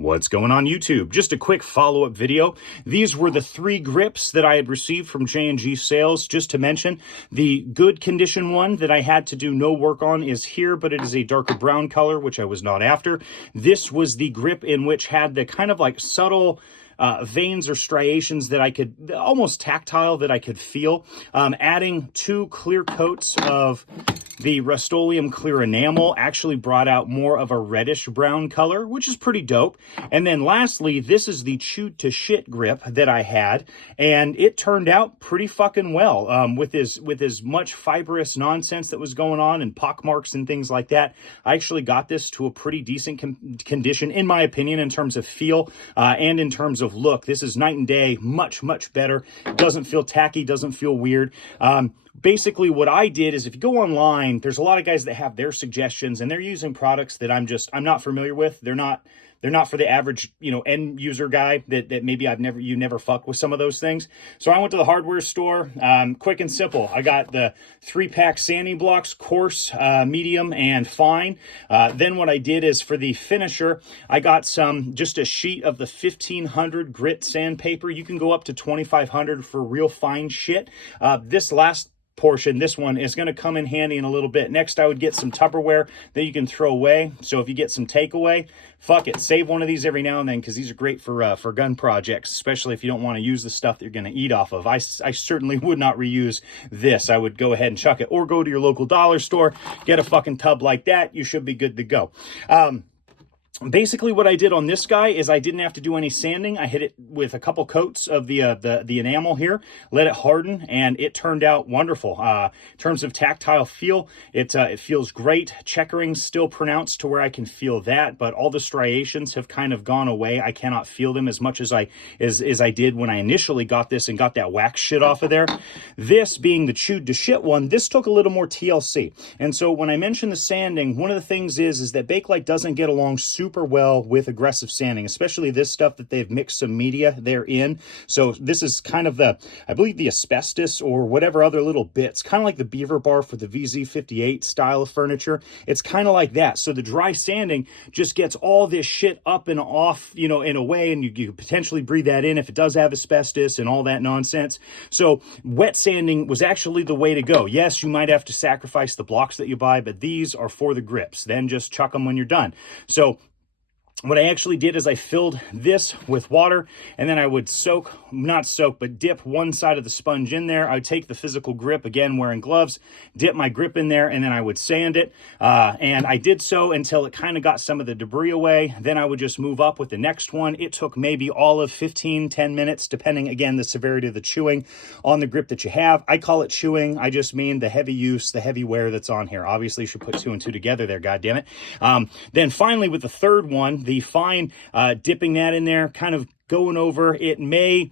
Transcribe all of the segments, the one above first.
What's going on YouTube? Just a quick follow-up video. These were the 3 grips that I had received from J&G Sales. Just to mention, the good condition one that I had to do no work on is here, but it is a darker brown color, which I was not after. This was the grip in which had the kind of like subtle veins or striations that I could, almost tactile, that I could feel. Adding 2 clear coats of the Rust-Oleum clear enamel actually brought out more of a reddish brown color, which is pretty dope. And then lastly, this is the chewed to shit grip that I had, and it turned out pretty fucking well. With as much fibrous nonsense that was going on and pockmarks and things like that, I actually got this to a pretty decent condition, in my opinion, in terms of feel and in terms of look. This is night and day, much better. It doesn't feel tacky, doesn't feel weird. Basically what I did is, if you go online, there's a lot of guys that have their suggestions and they're using products that I'm not familiar with. They're not for the average, end user guy that maybe you never fuck with some of those things. So I went to the hardware store, quick and simple. I got the 3-pack sanding blocks, coarse, medium, and fine. Then what I did is, for the finisher, I got just a sheet of the 1500 grit sandpaper. You can go up to 2500 for real fine shit. This last portion, this one, is going to come in handy in a little bit. Next, I would get some Tupperware that you can throw away. So if you get some takeaway, fuck it, save one of these every now and then, because these are great for gun projects, especially if you don't want to use the stuff that you're going to eat off of. I certainly would not reuse this. I would go ahead and chuck it, or go to your local dollar store, get a fucking tub like that. You should be good to go. Basically what I did on this guy is I didn't have to do any sanding. I hit it with a couple coats of the enamel here, let it harden, and it turned out wonderful. In terms of tactile feel, it feels great. Checkering's still pronounced to where I can feel that, but all the striations have kind of gone away. I cannot feel them as much as I did when I initially got this and got that wax shit off of there. This being the chewed to shit one, this took a little more TLC. And so when I mentioned the sanding, one of the things is that Bakelite doesn't get along super well with aggressive sanding, especially this stuff that they've mixed some media therein. So this is kind of I believe the asbestos or whatever other little bits, kind of like the beaver bar for the VZ58 style of furniture. It's kind of like that. So the dry sanding just gets all this shit up and off, in a way, and you potentially breathe that in if it does have asbestos and all that nonsense. So wet sanding was actually the way to go. Yes, you might have to sacrifice the blocks that you buy, but these are for the grips. Then just chuck them when you're done. So what I actually did is I filled this with water, and then I would dip one side of the sponge in there. I would take the physical grip, again wearing gloves, dip my grip in there, and then I would sand it. And I did so until it kind of got some of the debris away. Then I would just move up with the next one. It took maybe all of 10 minutes, depending, again, the severity of the chewing on the grip that you have. I call it chewing. I just mean the heavy use, the heavy wear that's on here. Obviously, you should put 2 and 2 together there, goddammit. Then finally, with the third one, the fine, dipping that in there, kind of going over, it may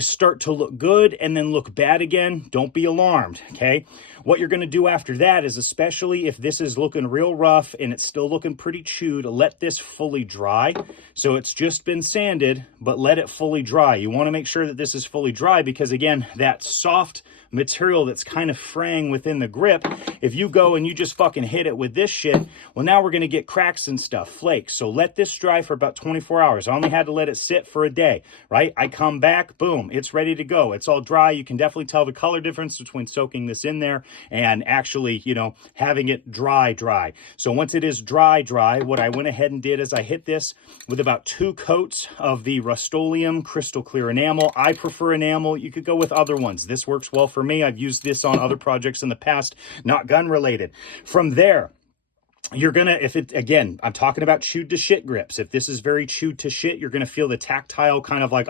start to look good and then look bad again. Don't be alarmed, okay? What you're going to do after that is, especially if this is looking real rough and it's still looking pretty chewed, let this fully dry. So it's just been sanded, but let it fully dry. You want to make sure that this is fully dry, because again, that soft material that's kind of fraying within the grip, if you go and you just fucking hit it with this shit, well, now we're going to get cracks and stuff, flakes. So let this dry for about 24 hours. I only had to let it sit for a day, right? I come back, boom, it's ready to go. It's all dry. You can definitely tell the color difference between soaking this in there and actually, having it dry. So once it is dry, what I went ahead and did is I hit this with about 2 coats of the Rust-Oleum crystal clear enamel. I prefer enamel. You could go with other ones. This works well for me. I've used this on other projects in the past, not gun related. From there, you're gonna, again, I'm talking about chewed to shit grips. If this is very chewed to shit, you're gonna feel the tactile kind of like,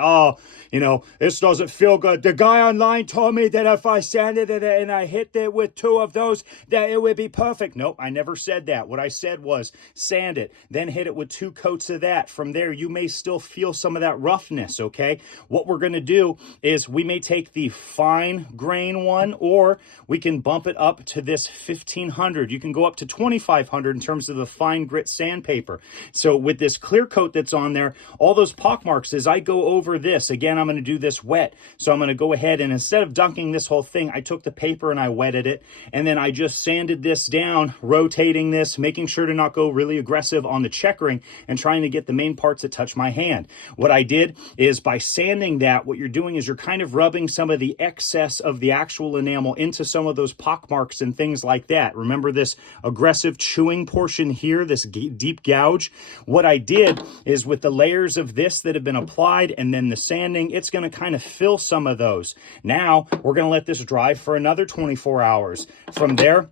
this doesn't feel good. The guy online told me that if I sanded it and I hit it with 2 of those, that it would be perfect. Nope, I never said that. What I said was sand it, then hit it with 2 coats of that. From there, you may still feel some of that roughness, okay? What we're gonna do is we may take the fine grain one, or we can bump it up to this 1500. You can go up to 2500 standard in terms of the fine grit sandpaper. So with this clear coat that's on there, all those pock marks, as I go over this, again, I'm going to do this wet. So I'm going to go ahead and instead of dunking this whole thing, I took the paper and I wetted it. And then I just sanded this down, rotating this, making sure to not go really aggressive on the checkering and trying to get the main parts that touch my hand. What I did is by sanding that, what you're doing is you're kind of rubbing some of the excess of the actual enamel into some of those pock marks and things like that. Remember this aggressive chewing portion here, this deep gouge? What I did is with the layers of this that have been applied and then the sanding, it's going to kind of fill some of those. Now we're going to let this dry for another 24 hours. From there,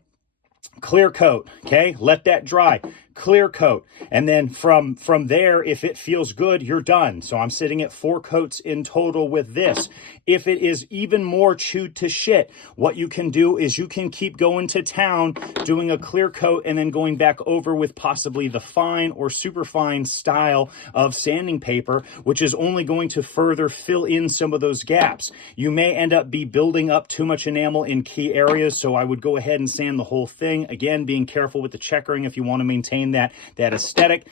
clear coat, okay? Let that dry. Clear coat. And then from there, if it feels good, you're done. So I'm sitting at 4 coats in total with this. If it is even more chewed to shit, what you can do is you can keep going to town, doing a clear coat, and then going back over with possibly the fine or super fine style of sanding paper, which is only going to further fill in some of those gaps. You may end up building up too much enamel in key areas, so I would go ahead and sand the whole thing. Again, being careful with the checkering if you want to maintain that aesthetic.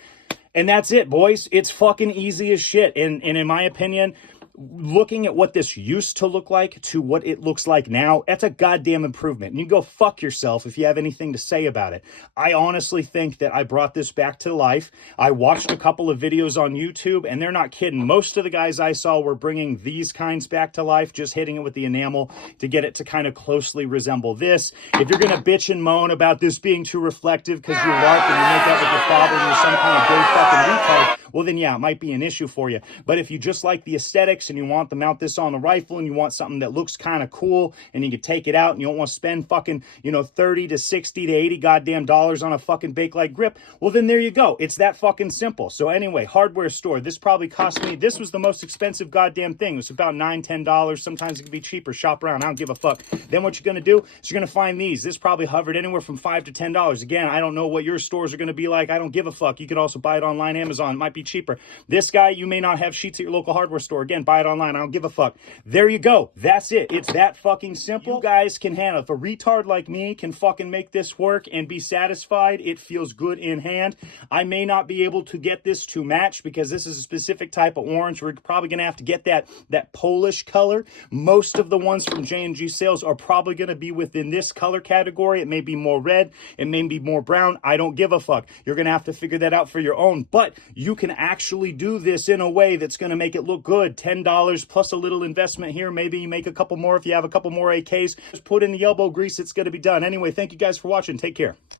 And that's it, boys. It's fucking easy as shit. And in my opinion, looking at what this used to look like to what it looks like now, that's a goddamn improvement. And you go fuck yourself if you have anything to say about it. I honestly think that I brought this back to life. I watched a couple of videos on YouTube, and they're not kidding. Most of the guys I saw were bringing these kinds back to life, just hitting it with the enamel to get it to kind of closely resemble this. If you're going to bitch and moan about this being too reflective because you're LARP and you make out with your father and you're some kind of gay fucking retard, well then yeah, it might be an issue for you. But if you just like the aesthetics and you want to mount this on the rifle and you want something that looks kind of cool and you can take it out and you don't want to spend fucking, 30 to 60 to 80 goddamn dollars on a fucking Bakelite grip, well then there you go. It's that fucking simple. So anyway, hardware store. This probably cost me, this was the most expensive goddamn thing. It was about $9-10. Sometimes it can be cheaper. Shop around. I don't give a fuck. Then what you're going to do is you're going to find these. This probably hovered anywhere from $5 to $10. Again, I don't know what your stores are going to be like. I don't give a fuck. You could also buy it online, Amazon. It might be cheaper. This guy, you may not have sheets at your local hardware store. Again, buy it online. I don't give a fuck. There you go. That's it. It's that fucking simple. You guys can handle it. If a retard like me can fucking make this work and be satisfied, it feels good in hand. I may not be able to get this to match because this is a specific type of orange. We're probably going to have to get that Polish color. Most of the ones from J&G sales are probably going to be within this color category. It may be more red. It may be more brown. I don't give a fuck. You're going to have to figure that out for your own. But you can actually do this in a way that's going to make it look good. $10 plus a little investment here. Maybe you make a couple more if you have a couple more AKs. Just put in the elbow grease. It's going to be done. Anyway, thank you guys for watching. Take care.